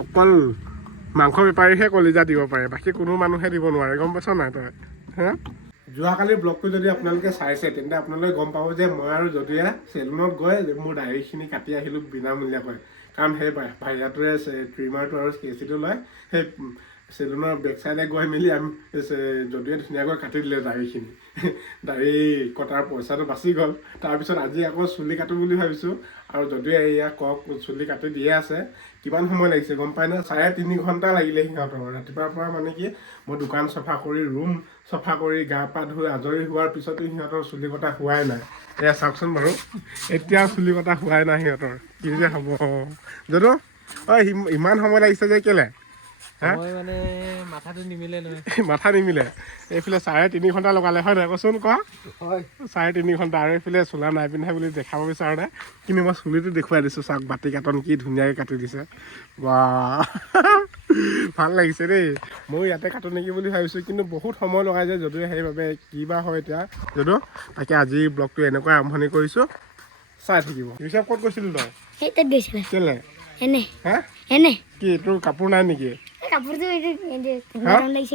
অকল মাংস বেপাৰীহে কলিজা দিব পাৰে, বাকী কোনো মানুহে দিব নোৱাৰে, গম পাইছ নাই তই? হা যোৱাকালি ব্লগটো যদি আপোনালোকে চাইছে তেন্তে আপোনালোকে গম পাব যে মই আৰু যদিহে চেলুনত গৈ মোৰ দাঢ়িখিনি কাটি আহিলোঁ বিনামূলীয়াকৈ। কাৰণ সেই ভাইয়াটোৱে ট্ৰিমাৰটো আৰু কেঁচিটো লয়, সেই চেলুনৰ বেক চাইডে গৈ মেলি আমি যদিহে ধুনীয়াকৈ কাটি দিলে দাঢ়িখিনি। দাঢ়ি কটাৰ পইচাটো বাচি গ'ল। তাৰপিছত আজি আকৌ চুলি কাটো বুলি ভাবিছোঁ, আৰু যদিহে এয়া চুলি কাটি দিয়ে আছে। কিমান সময় লাগিছে গম পাই নহয়, 3.5 ঘণ্টা লাগিলে সিহঁতৰ। ৰাতিপুৱাৰ পৰা মানে কি মই দোকান চফা কৰি ৰুম চফা কৰি গা পা ধুই আজৰি হোৱাৰ পিছতো সিহঁতৰ চুলি কটা হোৱাই নাই। এয়া চাওকচোন বাৰু, এতিয়াও চুলি কটা হোৱাই নাই সিহঁতৰ। কি যে হ'ব যদু, ইমান সময় লাগিছে যে কেলে? মানে মাথাটো নিমিলে নহয়, মাথা নিমিলে। এইফালে 3.5 ঘণ্টা লগালে হয় নহয় কচোন ক? 3.5 ঘণ্টা। আৰু এইফালে চোলা নাই পিন্ধা বুলি দেখাব বিচাৰ নাই, কিন্তু মই চুলিটো দেখুৱাই দিছোঁ। চাওক বাতি কাটন কি ধুনীয়াকৈ কাটি দিছে, বা ভাল লাগিছে দেই। ময়ো ইয়াতে কাটো নেকি বুলি ভাবিছোঁ, কিন্তু বহুত সময় লগাই যায় যদিও, সেইবাবে কি বা হয় এতিয়া যদিও। তাকে আজি ব্লগটো এনেকৈ আৰম্ভণি কৰিছোঁ, চাই থাকিব। ৰিচাপ ক'ত গৈছিলি তই? কেলে? হা কি তোৰ কাপোৰ নাই নেকি?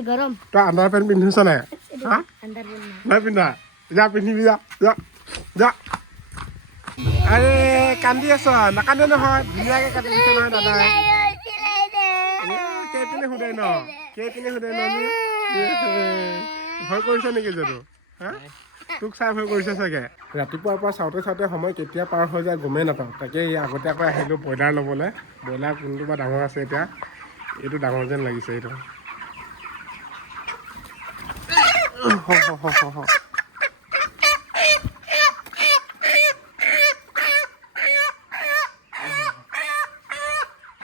গৰম তই আণ্ডাৰ পেণ্ট পিন্ধিছ নাই? হা নাই পিন্ধা? যা পিন্ধিবি, যা যা যা। আৰে কান্দি আছ? নাকান্দে নহয়, ধুনীয়াকৈ কাটি দিছে নহয় দাদাই। কেইপিনে সুধে ন? ভয় কৰিছ নেকি যদু? হা তোক চাই ভয় কৰিছে চাগে। ৰাতিপুৱাৰ পৰা চাওঁতে সময় কেতিয়া পাৰ হৈ যায় গমেই নাপাওঁ। তাকে আগতীয়াকৈ আহিলোঁ ব্ৰইলাৰ ল'বলৈ। ব্ৰইলাৰ কোনটো বা ডাঙৰ আছে এতিয়া, এইটো ডাঙৰ যেন লাগিছে। এইটো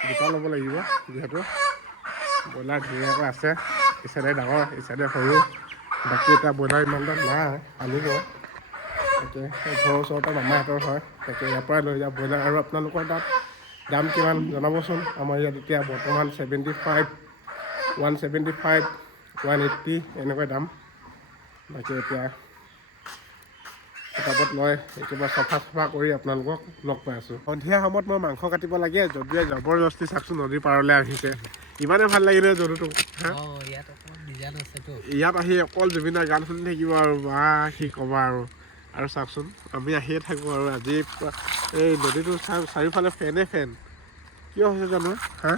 দুটা ল'ব লাগিব, যিহেতু ব্ৰইলাৰ ধুনীয়াকৈ আছে। এই চাইডে ডাঙৰ, এই চাইডে সৰু। বাকী এতিয়া ব্ৰইলাৰ ইমান দাম নাই, আনিব। তাকে ঘৰৰ ওচৰতে মামাহঁতৰ হয়, তাকে ইয়াৰ পৰাই লৈ যাওঁ ব্ৰইলাৰ। আৰু আপোনালোকৰ তাত দাম কিমান জনাবচোন। আমাৰ ইয়াত এতিয়া বৰ্তমান 75, 175, 180 এনেকুৱা দাম। বাকী এতিয়া কিতাপত লৈ একেবাৰে চফা কৰি আপোনালোকক লগ পাই আছোঁ। সন্ধিয়া সময়ত মই মাংস কাটিব লাগে, যদিহে জবৰদস্তি চাওকচোন নদীৰ পাৰলৈ আহিছে। ইমানে ভাল লাগিলে যদুটো। ইয়াত আহি অকল জুবিনৰ গান শুনি থাকিব আৰু বা কি ক'বা আৰু চাওকচোন আমি আহিয়ে থাকোঁ। আৰু আজি এই নদীটো চাৰিওফালে ফেন কিয় হৈছে জানো? হা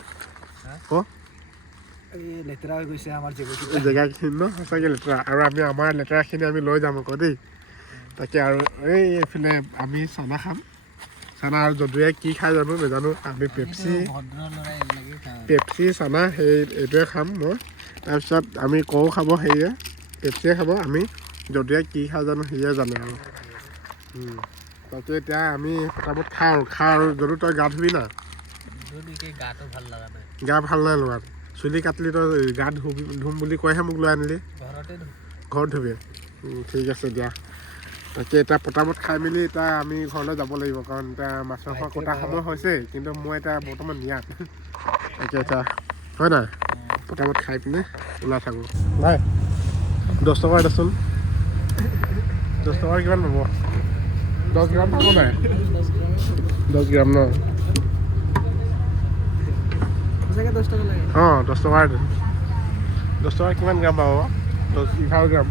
লেতেৰা হৈ গৈছে আমাৰ জেগাখিনি ন, সঁচাকৈ লেতেৰা। আৰু আমি আমাৰ লেতেৰাখিনি আমি লৈ যাম আকৌ দেই। তাকে আৰু এইফালে আমি চানা খাম, চানা। আৰু যদুৱে কি খাই জানো নাজানো। আমি পেপচি চানা এইটোৱে খাম মই। তাৰপিছত আমি কও খাব, সেয়ে পেপচিয়ে খাব। আমি যদুৱে কি খাই জানো সিয়ে জানে আৰু। তাকে এতিয়া আমি পটাপট খাওঁ আৰু যদু তই গা ধুবি না? গা ভাল নাই লোৱা। চুলি কাটলি তই গা ধুম বুলি কৈহে মোক লৈ আনিলি। ঘৰত ধুবি? ঠিক আছে দিয়া। তাকে এতিয়া পটাপট খাই মেলি এতিয়া আমি ঘৰলৈ যাব লাগিব, কাৰণ এতিয়া মাছ মাংস কটা সময় হৈছে। কিন্তু মই এতিয়া বৰ্তমান ইয়াত তাকে এতিয়া হয় নাই, পটাপট খাই পিনে ওলাই থাকোঁ। নাই 10 টকা দেচোন। 10 টকাৰ কিমান পাব? 10 গ্ৰাম পাব নাই? 10 গ্ৰাম ন? 10 টকা লাগে। 10 টকাৰ 10 টকাৰ কিমান গ্ৰাম পাব? 11 গ্ৰাম।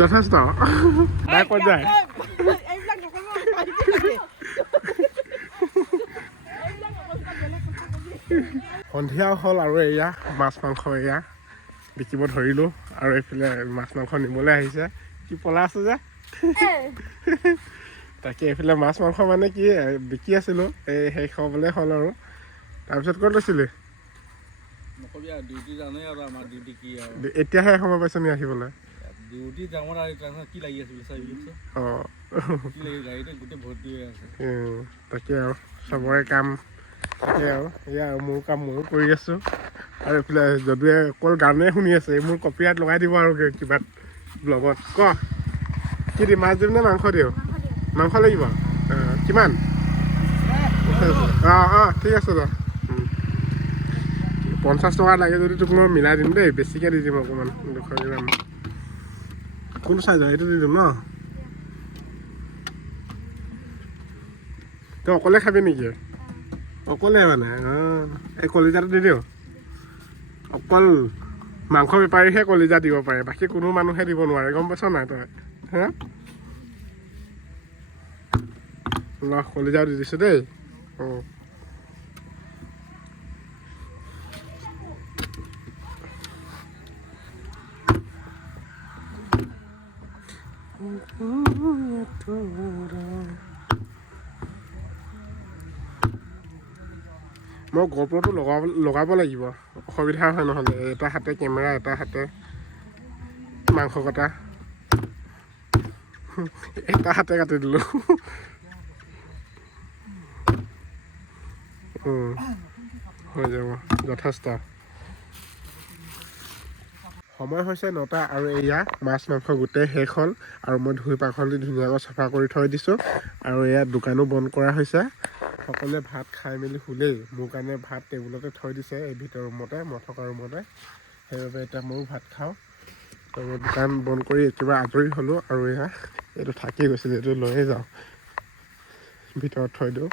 যথেষ্ট নাই ক'ত যায়। সন্ধিয়াও হ'ল আৰু এয়া মাছ মাংস এয়া বিকিব ধৰিলোঁ। আৰু এইফালে মাছ মাংস নিবলৈ আহিছে। কি পলাই আছে যে? তাকে এইফালে মাছ মাংস মানে কি বিকি আছিলোঁ, শেষ হ'বলৈ হ'ল আৰু। তাৰপিছত ক'ত লৈছিলি? এতিয়াহে সময় পাইছোঁ নি আহিবলৈ? তাকে আৰু চবৰে কাম তাকে আৰু এয়া আৰু মোৰ কাম ময়ো কৰি আছোঁ। আৰু এইফালে যদুৱে অকল গানেই শুনি আছে। মোৰ কপিৰাইট লগাই দিব আৰু কিবা ব্লগত। কি দিম, মাছ দিম নে মাংস দিওঁ? মাংস লাগিব। কিমান? ঠিক আছে দে। 50 টকা লাগে যদি তোক মই মিলাই দিম দেই, বেছিকৈ দি দিম অকণমান। 200 গ্ৰাম কোনটো চাইজৰ? এইটো দি দিম ন? তই অকলে খাবি নেকি অকলে মানে এই কলিজাটো দি দিওঁ অকল মাংস বেপাৰীহে কলিজা দিব পাৰে বাকী কোনো মানুহে দিব নোৱাৰে গম পাইছ নাই তই হা কলিজাও দি দিছোঁ দেই অঁ মই গপ্ৰটো লগাব লাগিব অসুবিধা হয় নহ'লে এটা হাতে কেমেৰা এটা হাতে মাংস কটা এটা হাতে কাটি দিলোঁ হৈ যাব যথেষ্ট সময় হৈছে 9টা আৰু এয়া মাছ মাংস গোটেই শেষ হ'ল আৰু মই ধুই পাখলি ধুনীয়াকৈ চাফা কৰি থৈ দিছোঁ আৰু এয়া দোকানো বন্ধ কৰা হৈছে সকলোৱে ভাত খাই মেলি শুলেই মোৰ কাৰণে ভাত টেবুলতে থৈ দিছে এই ভিতৰ ৰুমতে মই থকা ৰুমতে সেইবাবে এতিয়া ময়ো ভাত খাওঁ তো মই দোকান বন্ধ কৰি একেবাৰে আজৰি হ'লোঁ আৰু এয়া এইটো থাকি গৈছিলে এইটো লৈয়ে যাওঁ ভিতৰত থৈ দিওঁ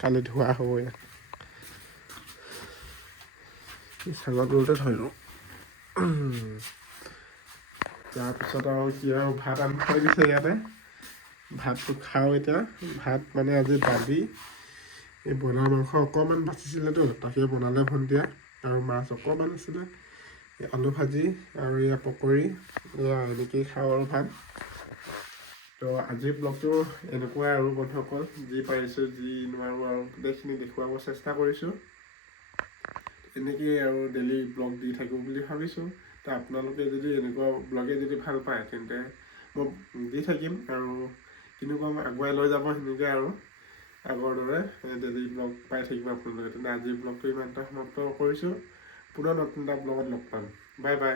কালি ধোৱা হ'ব ইয়াত চাঙৰ তলতে থৈ দিওঁ তাৰপিছত আৰু কি আৰু ভাত আনি থৈ দিছে ইয়াতে ভাতটো খাওঁ এতিয়া ভাত মানে আজি দালি এই ব্ৰইলাৰ মাংস অকণমান বাচিছিলেতো তাকে বনালে ভণ্টিয়ে আৰু মাছ অকণমান আছিলে এই আলু ভাজি আৰু এয়া পকৰি এয়া এনেকেই খাওঁ আৰু ভাত তো আজিৰ ব্লগটো এনেকুৱাই আৰু বন্ধুসকল যি পাৰিছোঁ যি নোৱাৰোঁ আৰু গোটেইখিনি দেখুৱাব চেষ্টা কৰিছোঁ এনেকেই আৰু ডেইলি ব্লগ দি থাকোঁ বুলি ভাবিছোঁ তো আপোনালোকে যদি এনেকুৱা ব্লগে যদি ভাল পায় তেন্তে মই দি থাকিম আৰু কেনেকুৱা আগুৱাই লৈ যাব সেনেকৈ আৰু আগৰ দৰে ডেইলি ব্লগ পাই থাকিব আপোনালোকে তেন্তে আজিৰ ব্লগটো ইমানটা সমাপ্ত কৰিছোঁ পুনৰ নতুন এটা ব্লগত লগ পাম বাই বাই